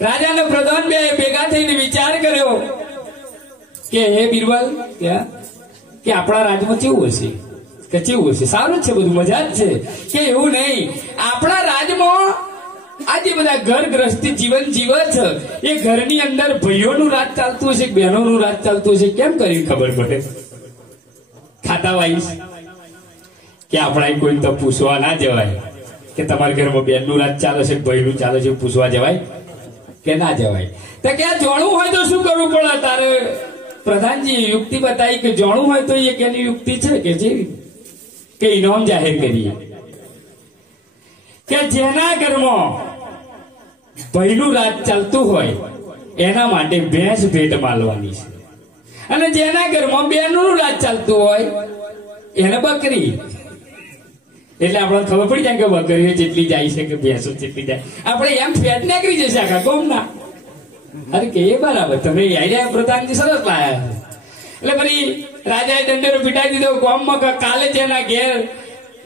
राजा ने प्रधान બે ભેગા થઈને વિચાર કર્યો કે હે બિરબલ કે આપણા રાજમાં કેવું હશે કે કેવું હશે સારું છે બધું મજા જ છે કે એવું નહીં આપણા રાજમાં આજે બધા ઘર ગ્રસ્તી જીવન જીવે છે એ ઘરની અંદર ભાઈઓનું રાજ ચાલતું હશે બહેનોનું રાજ ચાલતું હશે કેમ કરી ખબર પડે ખાતા વાઈસ કે આપણા કોઈ તો પૂછવા ના જવાય કે તમારા ઘરમાં બેનનું રાજ ચાલે છે ભાઈનું ચાલે છે પૂછવા જવાય કે ના જવાય તો કે જોડવું હોય તો શું કરવું પડે તારે પ્રધાનજી યુક્તિ બતાવી કે જોડવું હોય તો એ કેની યુક્તિ છે કે જેવી કે ઇનામ જાહેર કરીએ કે જેના ઘરમાં ભાઈનું રાજ ચાલતું હોય એના માટે ભેંસ ભેટ માલવાની છે અને જેના ઘરમાં બેનનું રાજ ચાલતું હોય એને બકરી એટલે આપણને ખબર પડી જાય કે બકરીઓ જેટલી જાય છે કે ભેંસો જેટલી જાય આપણે એમ ફેટ નીકળી જશે આખા કોમના અરે કે એ બરાબર તમે આઈડિયા પ્રધાનજી સરસ લાયા એટલે ફરી રાજાએ દંડેરો પીટાઈ દીધો ગામમાં કાલે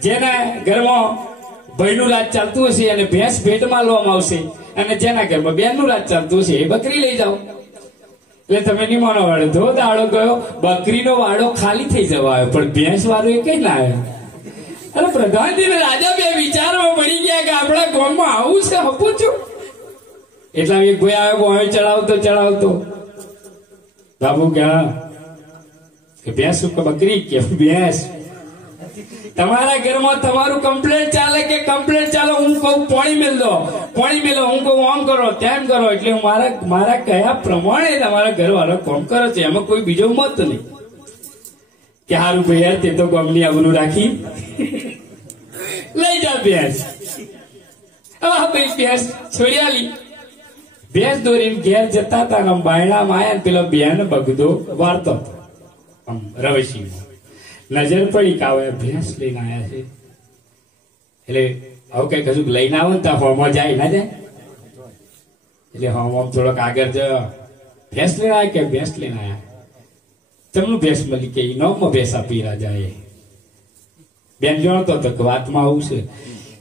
જેના ઘરમાં ભાઈનું રાજ ચાલતું હશે અને ભેંસ ભેટમાં લેવામાં આવશે અને જેના ઘરમાં બેનનું રાજ ચાલતું હશે એ બકરી લઈ જાઓ એટલે તમે નહીં માનો વાળો ધો દાડો ગયો બકરીનો વાડો ખાલી થઈ જવા આવ્યો પણ ભેંસ વાળો એ કઈ ના આવ્યો અરે પ્રધાનજી ને રાજા બે વિચારમાં પડી ગયા કે આપણા ગામમાં આવું છે હપું છું એટલા એક ભાઈ આવ્યો ભોય ચડાવતો બાબુ ક્યાં કે ભેંસ કે બકરી કે ભેંસ તમારા ઘરમાં તમારું કમ્પ્લેન્ટ ચાલે કે કમ્પ્લેન્ટ ચાલે હું કહું પાણી મેલો હું કહું આમ કરો તેમ કરો એટલે મારા કયા પ્રમાણે તમારા ઘરવાળો કામ કરે છે એમાં કોઈ બીજો મત નહીં કે હારું ભાઈ યાર તે તો ગમની આબરૂ રાખી લઈ જા ભેંસ ભાઈ ભેંસ છોડી આલી ભેંસ દોરીને ઘેર જતા હતા બાયણામાં આયા પેલો બેન બગદો વાર્તો આમ રવેશી નજર પડી કે આવે ભેંસ લઈને આયા છે એટલે આવું કઈક હજુ લઈને આવો ને તો હોમો જાય ના જાય એટલે હોમ થોડોક આગળ જ ભેંસ લઈને આવ્યા કે ભેંસ લઈને આવ્યા તમને ભેંસ મળી કે નવમાં ભેંસ આપી રાજાએ બેન જાણતો હતો કે વાતમાં આવું છે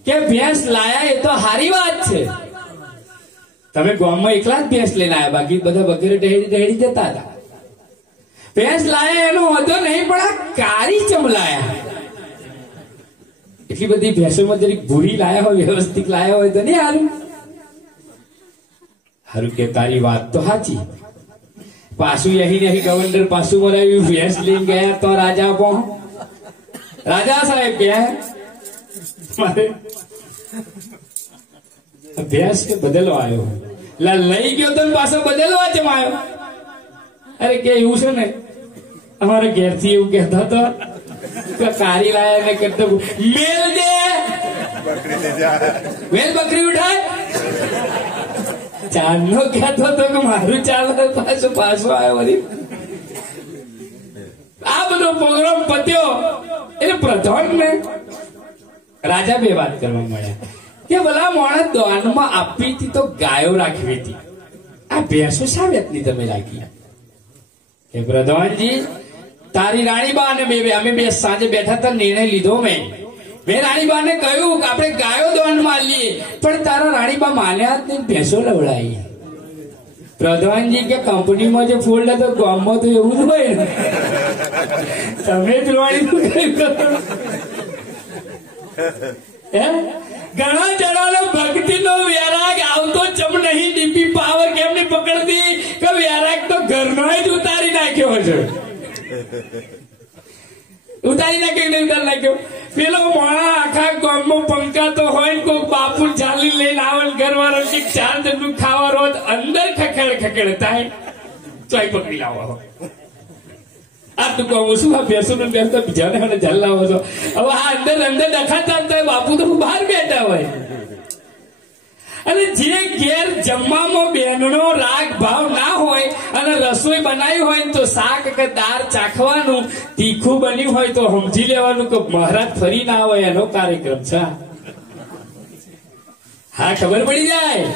કે ભેંસ લાયા એ તો સારી વાત છે તમે ગામમાં એકલા જ ભેંસ લઈને આવ્યા બાકી બધા વગેરે ડહેડી જતા હતા ભેંસ લાયા એનો વાંધો નહીં પણ આ કાળી ચમલાયા એટલી બધી ભેંસોમાં જરીક ભૂરી લાયા હોય વ્યવસ્થિત લાયા હોય તો નહીં હારું કે તારી વાત તો સાચી પાછું અહીં ગવર્નર પાછું બોલાવ્યું ભેંસ લઈને ગયા તો રાજા સાહેબ ગયા ભેંસ કે બદલો આવ્યો લઈ ગયો તો પાછો બદલવા જેમ આવ્યો અરે કે એવું છે ને અમારે ઘેર થી એવું કહેતા હતો કે કારી લાયા ને કરતો મેલ દે મેલ બકરી ઉઠાય ચાંદનો કહેતો હતો કે મારું ચાલ પાછો આવ્યો વળી આ બધો પ્રોગ્રામ પત્યો એટલે પ્રધાન ને રાજા બે વાત કરવા મળ્યા કે ભલા માણસ દાનમાં આપી હતી તો ગાયો રાખવી હતી આ ભેંસો શા વેતની તમે રાખી કે પ્રધાનજી તારી રાણીબા અને અમે બે સાંજે બેઠા હતા નિર્ણય લીધો મેં રાણીબા ને કહ્યું કે આપણે ગાયો દાનમાં લઈએ પણ તારા રાણીબા માન્યા જ નહીં ભેંસો લવડાવી પ્રધાનજી કે કંપનીમાં જે ફોલ્ડ હતો ગામમાં તો એવું જ હોય ને તમે જ ઘણા જણાનો ભક્તિનો વ્યારાગ આવતો ચમ નહીં ડીપી પાવર કેમ નહીં પકડતી કે વ્યારાગ તો ઘરનો જ ઉતારી નાખ્યો છે ઉતારી નાખ્યો પેલો માણા આખા ગામમાં પંકાતો હોય કોઈ બાપુ ચાલી લઈને આવે ઘરવાળો ચાર જણનું ખાવા રોજ અંદર ખખેડ થાય ચોઈ પકડી લાવો આ તું કહું શું બેસો ને બેસતા બીજાને મને જલ લાવો છો હવે આ અંદર ડખાતા બાપુ તો બહાર બેઠા હોય અને જે ઘેર જમવામાં બહેનનો રાગ ભાવ ના હોય અને રસોઈ બનાવી હોય તો શાક કે દાળ ચાખવાનું તીખું બન્યું હોય તો સમજી લેવાનું કે મહારાજ ફરી ના હોય એનો કાર્યક્રમ છે હા ખબર પડી જાય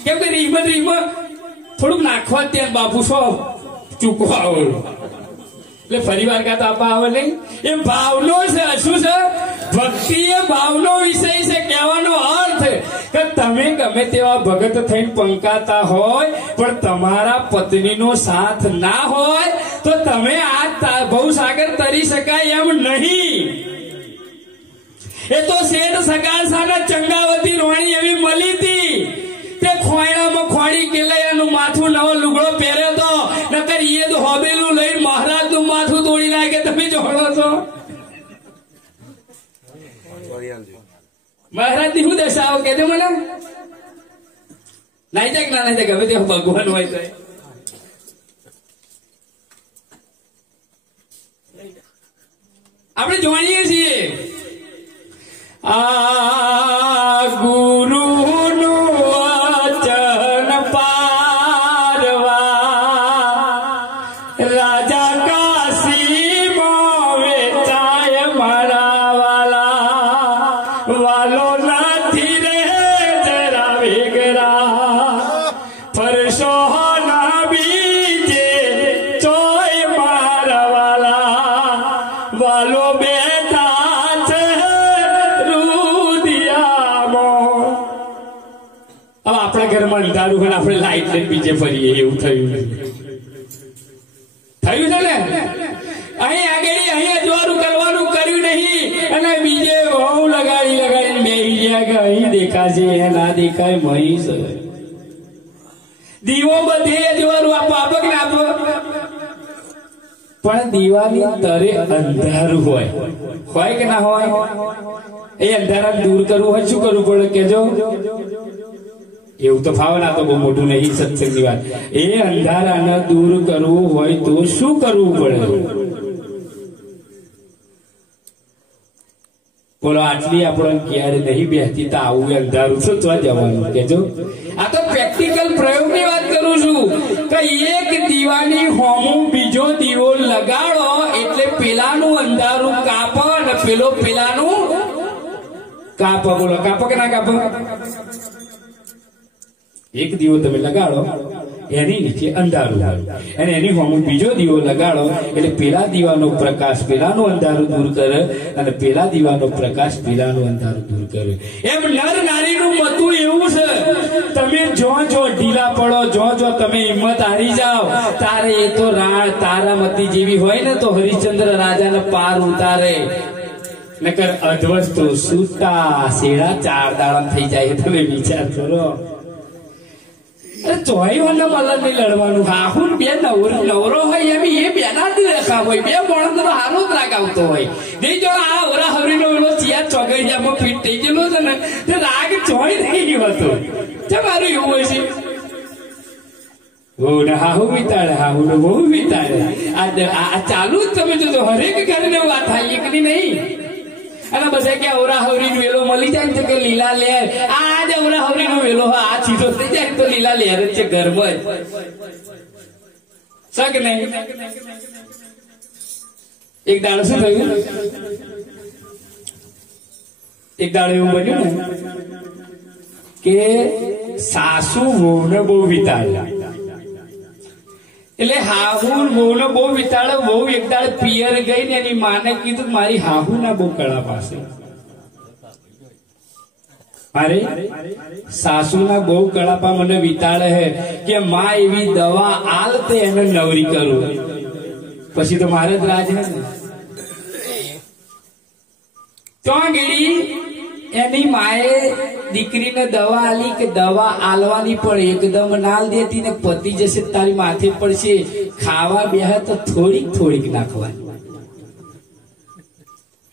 કેમ કે રીમાં થોડુંક નાખવા ત્યાં બાપુ છો ચૂકો આવો એટલે ફરી વાર કાં તો આપવા આવે નહીં એ ભાવનો છે શું છે ભક્તિ એ ભાવનો વિષય છે કહેવાનો અર્થ કે તમે ગમે તેવા ભગત થઈને પંકાતા હોય પણ તમારા પત્નીનો સાથ ના હોય તો તમે આ ભવસાગર તરી શકાય એમ નહીં. એ તો શેઠ સગાસાના ચંગાવતી રોણી એવી મળી હતી તે ખોયણામાં ખોડી કે લઈ એનું માથું નવો લુગડો પહેર્યો તો નકર એ તો હોબેલું લઈને મહારાજનું માથું તોડી લાગે. તમે જોડો છો મહારાજ ની શું દશા આવો કેજો મને. નાઈ જાય ના નાઈ જાય ગમે તે ભગવાન હોય તો આપણે જાણીએ છીએ આ ગુરુનું વચન પારવા રાજા કાશીમાં વેચાય મારા વાલો નથી રે જરા વેગરા ફરશો ના બીજે ચોય મારા વાલો બેઠા છે રુદિયામાં. હવે આપણા ઘરમાં અંધારું હોય આપણે લાઈટ લઈને બીજે ફરીએ એવું થયું છે ને. અહીં આગળ અહીં અજવાળું કરવાનું કર્યું નહીં અને બીજે બહુ લગાડીને બેસી ગયા કે અહીં દેખાશે એ ના દેખાય મહીશ દીવો બધે અજવાળું આપો આપો કે આપો પણ દીવાની તરે અંધારું હોય કે ના હોય. એ અંધારા દૂર કરવું હોય શું કરવું પડે કેજો. એવું તો ફાવના તો બહુ મોટું નહીં સત્સંગની વાત. એ અંધારાને દૂર કરવું હોય તો શું કરવું પડે બોલો. આટલી આપણને ક્યારે નહીં બેસતી તો આવું અંધારું શું તો જવાનું કેજો. આ તો પ્રેક્ટિકલ પ્રયોગની વાત કરું છું કે એક દીવાની હોમું બીજો દીવો લગાડો એટલે પેલાનું અંધારું કાપો અને પેલાનું કાપો. બોલો કાપો કે ના કાપો. એક દીવો તમે લગાડો એની નીચે અંધારું અને એની હોમું બીજો દીવો લગાડો એટલે પેલા દીવાનો પ્રકાશ પેલાનું અંધારું દૂર કરે અને પેલા દીવાનો પ્રકાશ પેલાનું અંધારું દૂર કરે. એમ નર નારીનું મતું એવું છે. તમે જો ઢીલા પડો જો તમે હિંમત હારી જાઓ તારે એ તો તારામતી જેવી હોય ને તો હરિશ્ચંદ્ર રાજાને પાર ઉતારે. નકર અધવસ્તુ સૂતા શેડા 4 દાડા થઈ જાય. તમે વિચાર કરો. ચોયવાના મલર નહીં લડવાનું. હાહુન બે નવરો હોય એમ એ બેના જ રેખા હોય. બે માણસ હારો જ રાગ આવતો હોય. નહીં જો આ ઓરા હવરીનો એવો ચિયા ચોગડિયામાં ફીટ થઈ ગયેલો છે ને તે રાગ ચોય થઈ ગયો હતો. મારું એવું હોય છે. બહુ ને હાહુ વિતાડે હાહુ ને બહુ વિતાડે. આ ચાલુ જ તમે જોજો હરેક ઘરને વાત થાય એકની નહીં. અને બધા કે અવરા હવરી વેલો મળી જાય ને કે લીલા લેર આજ અવરા હવરી નો વેલો આ ચીજો થઈ જાય તો લીલા લેર જ છે ઘરમાં જ સગ નહીં. એક દાડો શું થયું. એક દાડો એવું બન્યું ને કે સાસુ વહુને બહુ વિતાડ્યા. એટલે હાહુ વહુને બહુ વિતાડે. વહુ એક દાડે પિયર ગઈ ને એની માને કીધું મારી હાહુ ના બહુ કળા પાસે મારે સાસુ ના બહુ કળાપા મને વિતાડે હે કે માં એવી દવા આલ તે એને નવરી કરું. પછી તો મારે જ રાજ હે ને. તો ગીડી એની માએ દીકરીને દવા આલી કે દવા આલવાની પણ એકદમ નાલ દેતી ને પતી જશે તારી માથે પડશે. ખાવા બેહે તો થોડીક નાખવાની.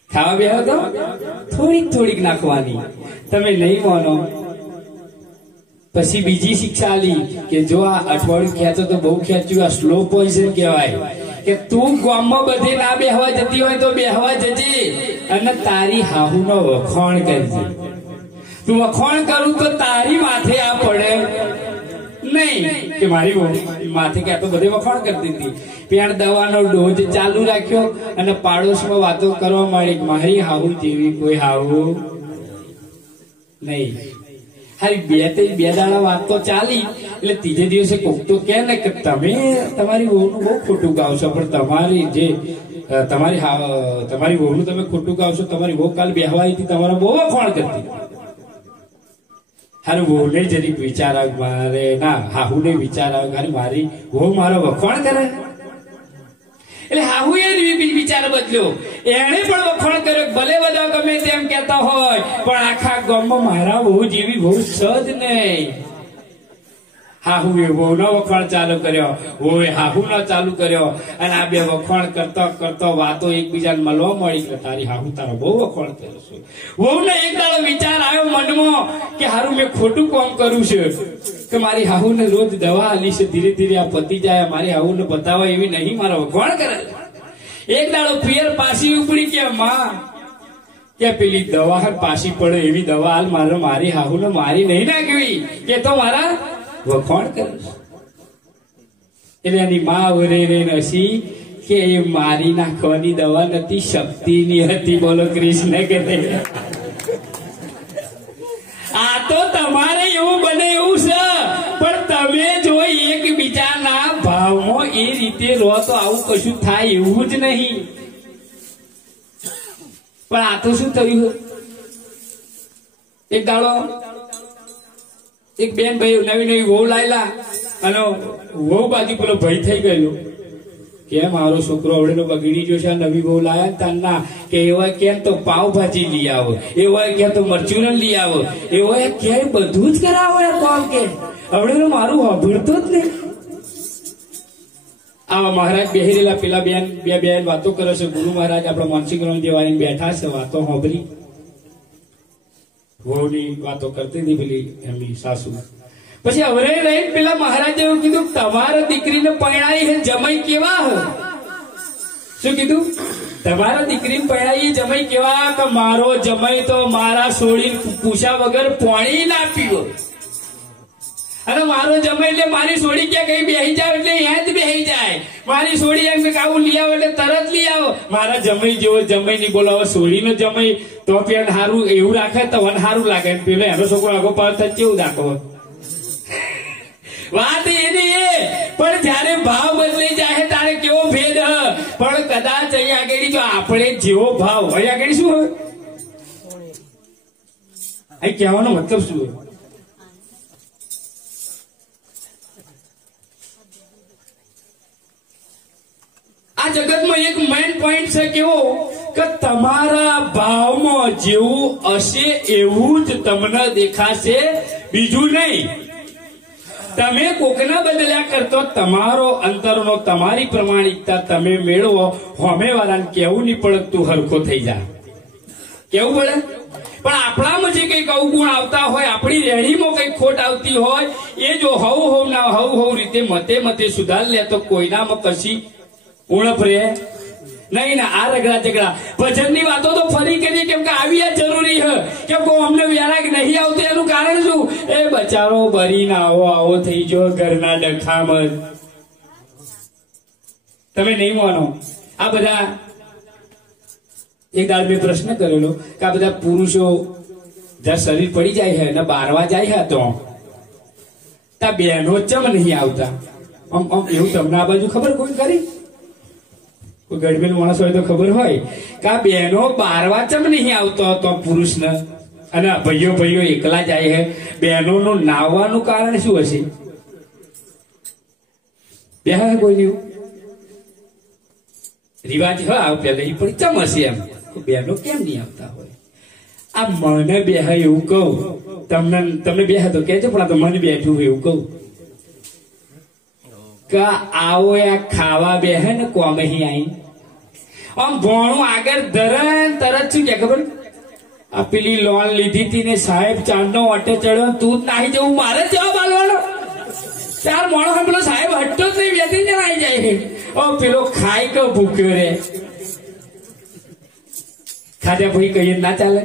ખાવા બેહે તો થોડીક નાખવાની. તમે નહીં માનો. પછી બીજી શિક્ષા આલી કે જો આ અઠવાડિયું ખેંચો તો બહુ ખેંચ્યું. આ સ્લો પોઈઝન કહેવાય કે તું ગામમાં બધે ના બેહવા જતી હોય તો બેહવા જજે અને તારી હાહુનો વખોણ કરજે. તું વખોણ કરું તો તારી માથે આ પડે નહીં કે મારી માથે કે આ તો બધે વખોણ કરતી હતી. ત્યાં દવાનો ડોઝ ચાલુ રાખ્યો અને પાડોશમાં વાતો કરવા માંડી મારી હાહુ જેવી કોઈ હાહુ નહીં. હારી બે દાડા વાત તો ચાલી એટલે ત્રીજે દિવસે કોક તો કે ને કે તમે તમારી વહુનું બહુ ખોટું ગાવ છો પણ તમારી વહુનું તમે ખોટું ગાવ છો. તમારી વહુ કાલ બેહવાઈ હતી તમારા બહુ વખોણ કરતી. હારું વહુ ને જરીક વિચાર આવે મારે ના હાહુ ને વિચાર આવે ખાલી મારી વહુ મારો વખોણ કરે એટલે હાહુ એ વિચાર બદલ્યો એને પણ વખોણ કર્યો ભલે બધા ગમે તેમ કહેતા હોય પણ આખા ગામમાં મારા વહુ જેવી વહુ સજ નહીં હાહુએ વહુનો વખોણ ચાલુ કર્યો વહુએ હાહુનો ચાલુ કર્યો અને આ બે વખોણ કરતો કરતો વાતો એકબીજાને મળવા મળી કે તારી હાહુ તારો બહુ વખોણ કર્યો છે વહુને એક દાડો વિચાર આવ્યો મનમાં કે હારું મેં ખોટું કામ કર્યું છે કે મારી હાહુને રોજ દવા આલી છે ધીરે ધીરે આ પતી જાય મારી હાહુને બતાવે એવી નહીં મારો વખોણ કરે એક દાડો પિયર પાછી ઉપડી કે માં કે પેલી દવા પાછી પડે એવી દવા હાલ મારી હાહુને મારી નહીં નાખવી કે તો મારા વખોણ કરે એટલે એની માં વરે નસી કે એ મારી નાખવાની દવા નથી શક્તિની હતી બોલો કૃષ્ણ કે આ તો તમારે એવું બને એવું છે પણ તમે જો એકબીજાના ભાવમાં એ રીતે રહો તો આવું કશું થાય એવું જ નહીં પણ આ તો શું થયું એક દાડો એક બેન ભાઈ નવી નવી વહુ લાયેલા અને વહુ બાજુ પેલો ભય થઈ ગયેલો કે મારો છોકરો આવડેલો બગડી ગયો છે નવી વહુ લાયા તારના કે એવા કેમ તો પાવભાજી લઈ આવો એવા કેમ તો મરચુરન લઈ આવો એવા ક્યાંય બધું જ કરાવો કોમ કે આવડેલો મારું સાંભળતો જ નહીં આવા મહારાજ બેહેરેલા પેલા બેન વાતો કરે છે ગુરુ મહારાજ આપણા માનસિક દેવાની બેઠા છે વાતો સાંભળી વહુની વાતો કરતી હતી પેલી એમની સાસુ પછી હવે રહી પેલા મહારાજે એવું કીધું તમારા દીકરીને પરણાઈ હે જમાઈ કેવા હે શું કીધું તમારા દીકરીને પરણાઈ જમાઈ કેવા કે મારો જમાઈ તો મારા સોળી પૂછા વગર પાણી ના પીવો અને મારો જમાઈ એટલે મારી સોળી ક્યાં કઈ બેહી જાય એટલે અહીંયા જ બેહી જાય મારી સોળી એમ કે આવું લઈ આવો એટલે તરત લઈ આવો મારા જમાઈ જેવો જમાઈ નહીં બોલાવો સોળીનો જમાઈ તો પેન હારું એવું રાખે તો વન હારું લાગે પેલો એનો છોકરો આગો પાર થાય કેવું રાખો વાત એની એ પણ જયારે ભાવ બદલાઈ જાય તારે કેવો ભેદ પણ કદાચ અહીંયા આગળ જો આપણે જેવો ભાવ હોય આગળ શું હોય અહીં કહેવાનો મતલબ શું હોય આ જગતમાં એક મેઇન પોઈન્ટ છે કેવો કે તમારા ભાવમાં જેવું હશે એવું જ તમને દેખાશે બીજું નહીં તમે કોકના બદલ્યા કરતો તમારો અંતરનો તમારી પ્રમાણિકતા તમે મેળવો હોમેવાળાને કેવું નહીં પડે તું હરખો થઈ જા કેવું પડે પણ આપણામાં જે કઈક અવગુણ આવતા હોય આપણી રેણીમાં કઈક ખોટ આવતી હોય એ જો હવ રીતે મતે સુધાર લે તો કોઈનામાં કશી ઉણપ રે નહીં ના આ રગડા ઝઘડા ભજનની વાતો તો ફરી કરી કેમ કે આવી જરૂરી હે કે અમને વ્યારાગ નહીં આવતું એનું કારણ શું એ બચારો ભરીને આવો થઈ ગયો ઘરના ડખામાં તમે નહીં માનો આ બધા એક દાડ મેં પ્રશ્ન કરેલો કે આ બધા પુરુષો જ્યાં શરીર પડી જાય છે ને બારવા જાય છે તો તા બહેનો ચમ નહીં આવતા આમ એવું તમને આ બાજુ ખબર કોઈ કરી ગડબેલ માણસ હોય તો ખબર હોય કે આ બહેનો બારવા ચમ નહીં આવતો હતો પુરુષને અને ભાઈઓ એકલા જાય છે બહેનોનું નાવવાનું કારણ શું હશે બે કોઈ નહીં રિવાજ હા પેલા એ પણ ચમ હશે એમ બહેનો કેમ નહીં આવતા હોય આ મને બે એવું કહું તમને બે તો કહેજો પણ આ તો મને બેઠું એવું કહું કે આવો આ ખાવા બે હે ને કોમે અહીં આમ ભોણું આગળ તરત શું કે ખબર આ પેલી લોન લીધી હતી ને સાહેબ ચાંદનો ઓટો ચડ્યો તું જ નાહી જવું મારે જવાબ આલવાનો ચાર મોણો પેલો સાહેબ હટતો જ નહીં બેસી જ આવી જાય પેલો ખાઈ કે ભૂખ્યો રે ખાધા ભાઈ કહીએ ના ચાલે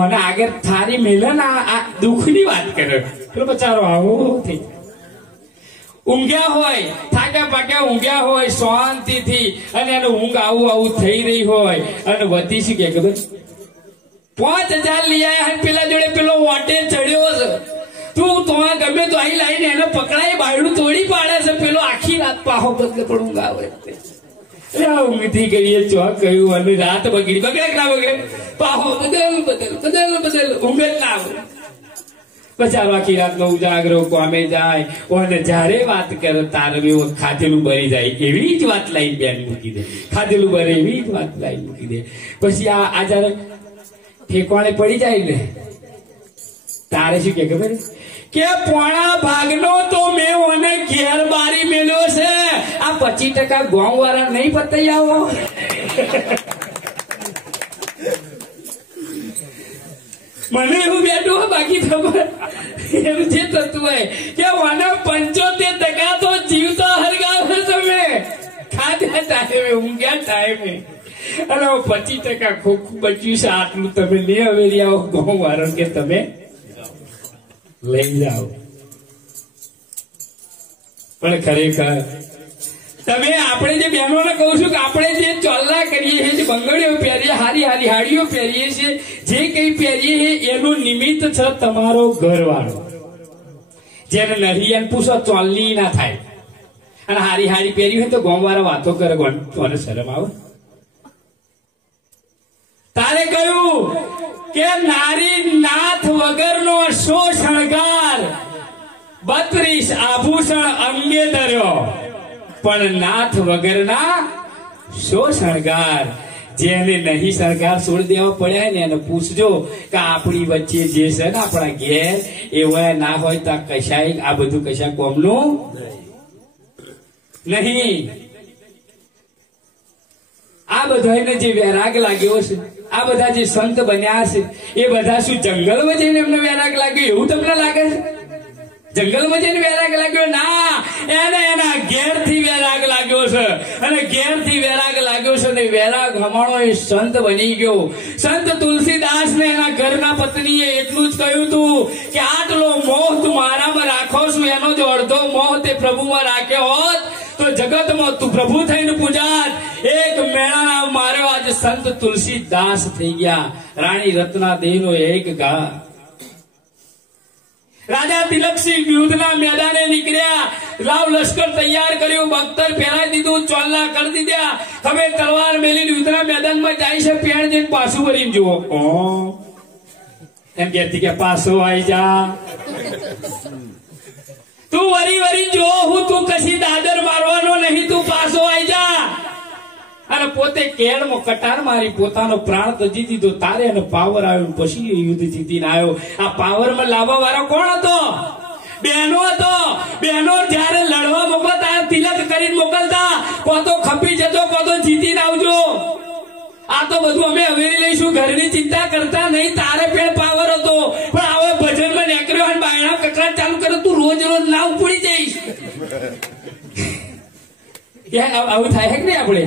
અને આગળ થારી મેલે ને આ દુઃખની વાત કરે પેલો બચારો આવો થઈ ઊંઘ્યા હોય થાક્યા પાક્યા ઊંઘ્યા હોય શાંતિથી અને એને ઊંઘ આવું થઈ રહી હોય અને વધી શું કે ખબર 5000 લઈ આયા પેલા જોડે પેલો વાટે ચડ્યો છે તું તો ગમે તો અહીં લાઈને એને પકડાય બાયડું તોડી પાડે છે પેલો આખી રાત પાહો બદલે પણ ઊંઘ આવે ઊંઘથી કરીએ ચોક કહ્યું અને રાત બગડે ના બગડે પાહો બદલ ઊંઘ જ ના આવે બચારો આખી રાતનો ઉજાગરો કોમે જાય અને જયારે વાત કરે તારે ખાધેલું બરી જાય એવી જ વાત લાઈન બેન મૂકી દે, ખાધેલું બરે એવી જ વાત લાઈન મૂકી દે. પછી આ જયારે ઠેકવાણે પડી જાય ને તારે શું કે ખબર કે પોણા ભાગનો તો મેં ઓને ઘેર બારી મેલ્યો છે, આ 25% ગામ વાળા નહીં પતાઈ આવો. મને એવું બેઠું બાકી ખબર એનું જે થતું હોય કે મને 75% તો જીવતો હરગાવ તમે ખાધા ટાઈમે ઊંઘ્યા ટાઈમે અને 25% ખોખું બચ્યું છે આટલું તમે લે હવે આવો ગામ વાળો કે તમે લઈ જાઓ. પણ ખરેખર તમે આપણે જે બહેનોને કહું છું કે આપણે જે ચોલ્લા કરીએ છીએ, જે બંગડીઓ પહેરીએ, હારી હારી હાડીઓ પહેરીએ છીએ, જે કઈ પહેરીએ છીએ એનું નિમિત્ત છે તમારો ઘરવાળો. જેને નરિયાને પૂછો ચોલ્લી ના થાય અને હારી હારી પહેરી હોય તો ગામવાળા વાતો કરે, કોને શરમ આવે? તારે કહ્યું કે નારી નાથ વગરનો શો શણગાર 32 આભૂષણ અંગે ધર્યો, પણ નાથ વગરના શો શણગાર. જેને નહીં શણગાર છોડી દેવા પડ્યા ને એને પૂછજો કે આપણી વચ્ચે જે છે ને આપણા ઘેર એવો ના હોય તો કશાય આ બધું કશા કોમનું નહીં. આ બધાને જે વૈરાગ લાગ્યો છે, આ બધા જે સંત બન્યા છે એ બધા શું જંગલમાં જઈને એમને વૈરાગ લાગ્યો એવું તમને લાગે છે? જંગલમાં જઈને વૈરાગ લાગ્યો ના, એને એના ઘેરથી વૈરાગ લાગ્યો છે અને ઘેરથી વૈરાગ લાગ્યો છે ને વૈરાગ હમાણો એ સંત બની ગયો. સંત તુલસીદાસ ને એના ઘરના પત્નીએ એટલું જ કહ્યું હતું કે આટલો મોહ તું મારામાં રાખો છું, એનો જો અડધો મોહ તે પ્રભુમાં રાખ્યો હોત તો જગતમાં તું પ્રભુ થઈને પૂજાત. એક મેળાના માર્યો આજે સંત તુલસીદાસ થઈ ગયા. રાણી રત્નાદેવ નો એક ગા. રાજા તિલકસિંહ યુદ્ધના મેદાને નીકળ્યા, લાવ લશ્કર તૈયાર કર્યું, બખ્તર પહેરાવી દીધું, ચોલ્લા કરી દીધા, તમે તલવાર મેલીને યુદ્ધના મેદાનમાં જાય છે, પેણ જઈને પાછું વળીને જુઓ એમ કહેતી કે પાછો આવી જા, તું વરી જો હું તું કશી દાદર મારવાનો નહીં, તું પાછો આવી જા. અને પોતે કેળમાં કટાર મારી પોતાનો પ્રાણ તજી દીધો. તારે અને પાવર આવ્યો પછી યુદ્ધ જીતીને આવ્યો. આ પાવરમાં લાવવા વાળો કોણ હતો? બહેનો હતો. બહેનો જયારે લડવા મોકલતા તિલક કરીને મોકલતા, કોતો ખપી જતો, કોતો જીતીને આવજો. આ તો બધું અમે અવેરી લઈશું, ઘરની ચિંતા કરતા નહીં. તારે પેડ પાવર હતો પણ હવે ભજનમાં નીકળ્યો અને બાયણા કકડાટ ચાલુ કરે, તું રોજ રોજ ના ઉપડી જઈશ. આવું થાય કે નહીં? આપણે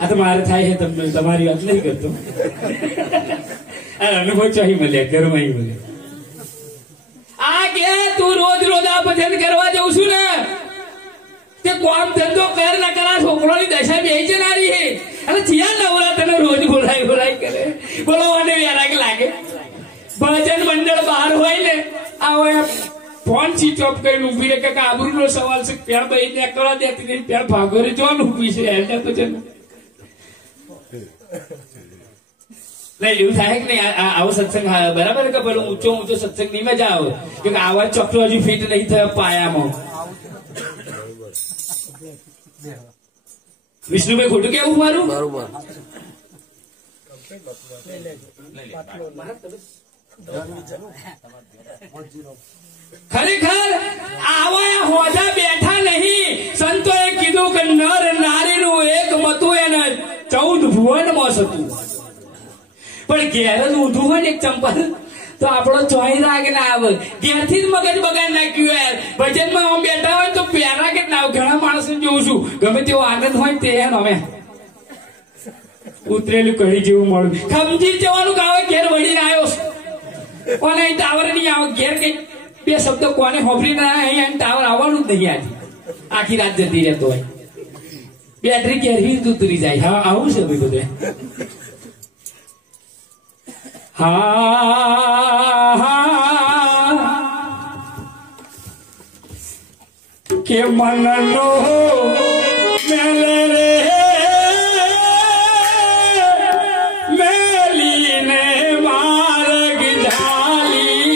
આ તો મારે થાય છે, તમને તમારી વાત નહીં કરતો. અનુભવ ચોહી મળે, ઘરમાં મળે. આ કે તું રોજ રોજ આ ભજન કરવા જઉં છું ને તે કોમ ધંધો કર ના કરા, છોકરોની દશા બેહી જનારી છે અને ચિયા નવરા તને રોજ બોલાય કરે. બોલો અને વેરાગ લાગે. ભજન મંડળ બહાર હોય ને આ ફોન સ્વિચ ઓફ કરીને ઉભી રહે કે આબરૂનો સવાલ છે, પેણ ભાઈ ને કરવા દેતી નહીં, પેણ ભાગોરે જોન ઉભી છે એને ભજન નહીં. એવું થાય કે નહીં? આવો સત્સંગ બરાબર કે પેલો ઊંચો સત્સંગ ની મજા આવે કે આવા ચોકલો હજુ ફિટ નહીં થયો પાયામાં. વિષ્ણુભાઈ ખોટું કેવું મારું? બરોબર. ખરેખર આવા હોજા બેઠા નહીં. સંતોએ કીધું કે નર નારીનું એક મતું એને 14 ભુવનમાં હતું, પણ ઘેર જ ઊંધું હોય ને એક ચંપલ તો આપણો ચોઈ રાગ ના આવે. ઘેરથી જ મગજ બગાડ નાખ્યું યાર. ભજનમાં આમ બેઠા હોય તો પ્યારા કે ના. ઘણા માણસો જોઉં છું ગમે તેવો આનંદ હોય તે અમે ઉતરેલું કરી જેવું મળ્યું. ખમજી જવાનું ગાવે ઘેર વળીને આવ્યો કોને અહીં ટાવર નહીં આવો. ઘેર કઈ બે શબ્દો કોને હોભરી ના અહીં ટાવર આવવાનું જ નહીં. આજે આખી રાત જતી રહેતો હોય, બેટરી ઘેરથી જ ઉતરી જાય. હા આવું છે ભાઈ બધે. કે મનનો મેલે રે મેલીને માર્ગ ઝાલી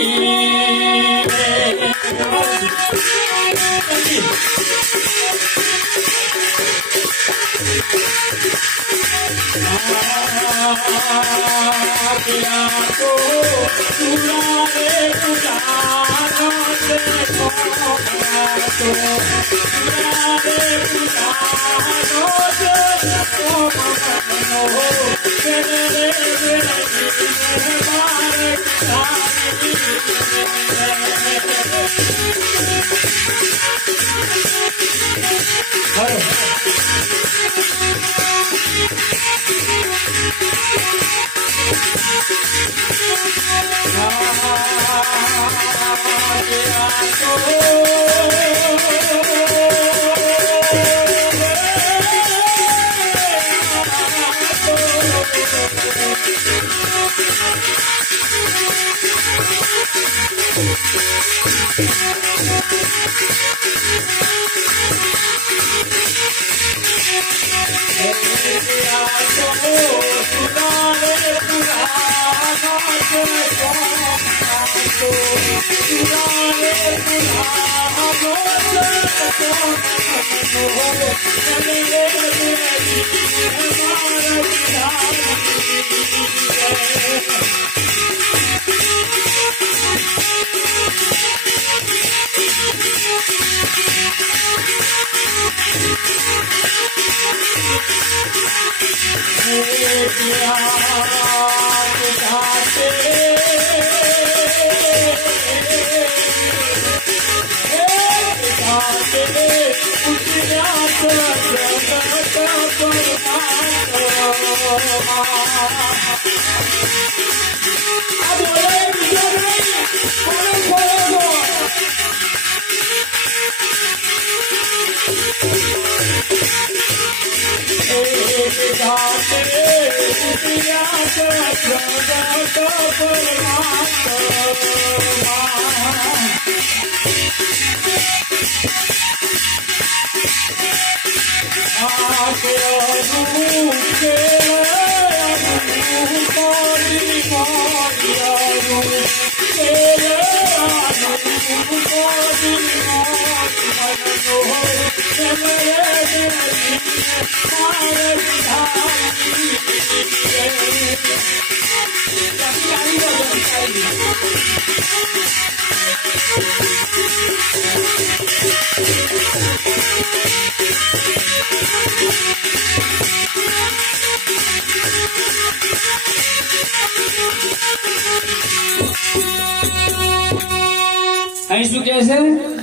અહીં શું કહે છે?